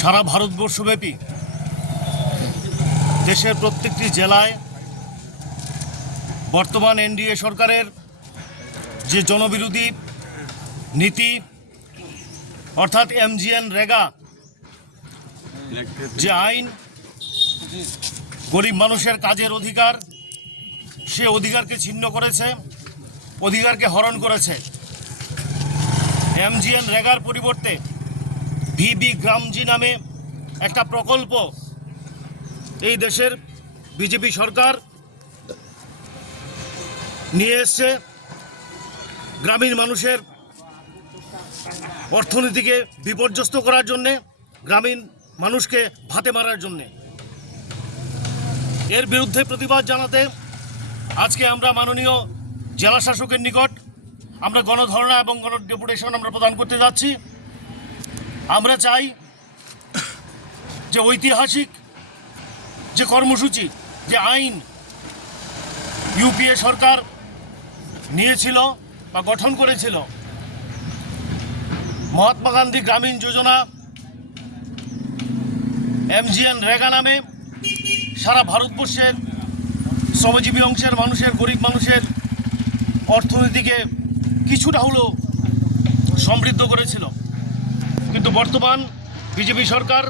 সারা ভারতবর্ষব্যাপী দেশের প্রত্যেকটি জেলায় বর্তমান এনডিএ সরকারের যে জনবিরোধী নীতি অর্থাৎ MGNREGA যে আইন গরিব মানুষের কাজের অধিকার, সে অধিকারকে ছিন্ন করেছে, অধিকারকে হরণ করেছে। MGNREGAর পরিবর্তে ভিবি গ্রামজি নামে একটা প্রকল্প এই দেশের বিজেপি সরকার নিয়ে এসছে গ্রামীণ মানুষের অর্থনীতিকে বিপর্যস্ত করার জন্যে, গ্রামীণ মানুষকে ভাতে মারার জন্যে। এর বিরুদ্ধে প্রতিবাদ জানাতে আজকে আমরা মাননীয় জেলা শাসকের নিকট আমরা গণধর্ণা এবং গণডেপুটেশন আমরা প্রদান করতে যাচ্ছি। আমরা চাই যে ঐতিহাসিক যে কর্মসূচি, যে আইন ইউপিএ সরকার নিয়েছিল বা গঠন করেছিল, মহাত্মা গান্ধী গ্রামীণ যোজনা MGNREGA নামে সারা ভারতবর্ষের শ্রমজীবী অংশের মানুষের, গরিব মানুষের অর্থনীতিকে কিছুটা হলেও সমৃদ্ধ করেছিল। কিন্তু বর্তমান বিজেপি সরকার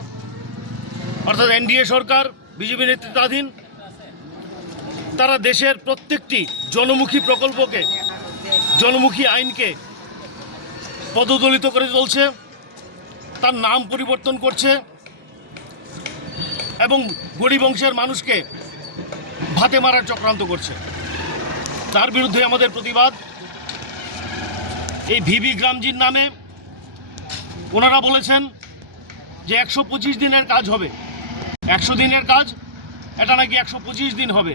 অর্থাৎ এনডিএ সরকার, বিজেপি নেতৃত্বাধীন, তারা দেশের প্রত্যেকটি জনমুখী প্রকল্পকে, জনমুখী আইনকে পদদলিত করে চলছে, তার নাম পরিবর্তন করছে এবং গরিব অংশের মানুষকে ভাতে মারার চক্রান্ত করছে। তার বিরুদ্ধে আমাদের প্রতিবাদ। এই ভিবি গ্রামজির নামে ওনারা বলেছেন যে 125 দিনের কাজ হবে, 100 দিনের কাজ, এটা নাকি 125 দিন হবে।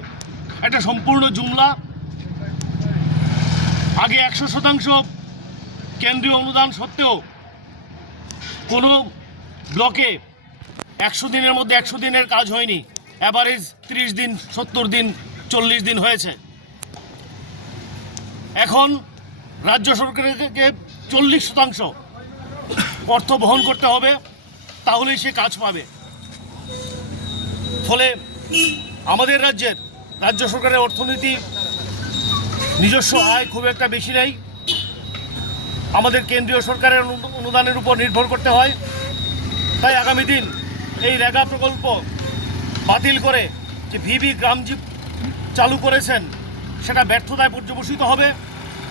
এটা সম্পূর্ণ জুমলা। আগে 100% কেন্দ্রীয় অনুদান সত্ত্বেও কোনো ব্লকে 100 দিনের মধ্যে 100 দিনের কাজ হয়নি। অ্যাভারেজ 30 দিন, 70 দিন, 40 দিন হয়েছে। এখন রাজ্য সরকারকে 40% অর্থ বহন করতে হবে, তাহলেই সে কাজ পাবে। ফলে আমাদের রাজ্য সরকারের অর্থনীতি, নিজস্ব আয় খুব একটা বেশি নেই। আমাদের কেন্দ্রীয় সরকারের অনুদানের উপর নির্ভর করতে হয়। তাই আগামী দিন এই রেগা প্রকল্প বাতিল করে যে ভিবি গ্রামজি চালু করেছেন, সেটা ব্যর্থতায় পর্যবসিত হবে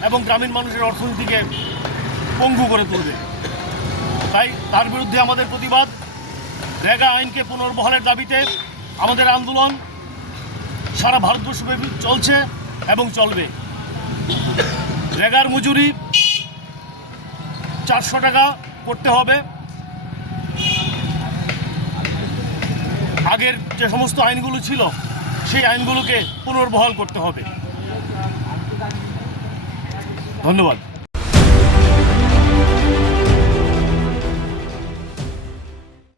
এবং গ্রামীণ মানুষের অর্থনীতিকে পঙ্গু করে তুলবে। তাই তার বিরুদ্ধে আমাদের প্রতিবাদ। রেগা আইনকে পুনর্বহালের দাবিতে আমাদের আন্দোলন সারা ভারতবর্ষব্যাপী চলছে এবং চলবে। রেগার মজুরি 400 টাকা করতে হবে। আগের যে সমস্ত আইনগুলো ছিল সেই আইনগুলোকে পুনর্বহাল করতে হবে। ধন্যবাদ।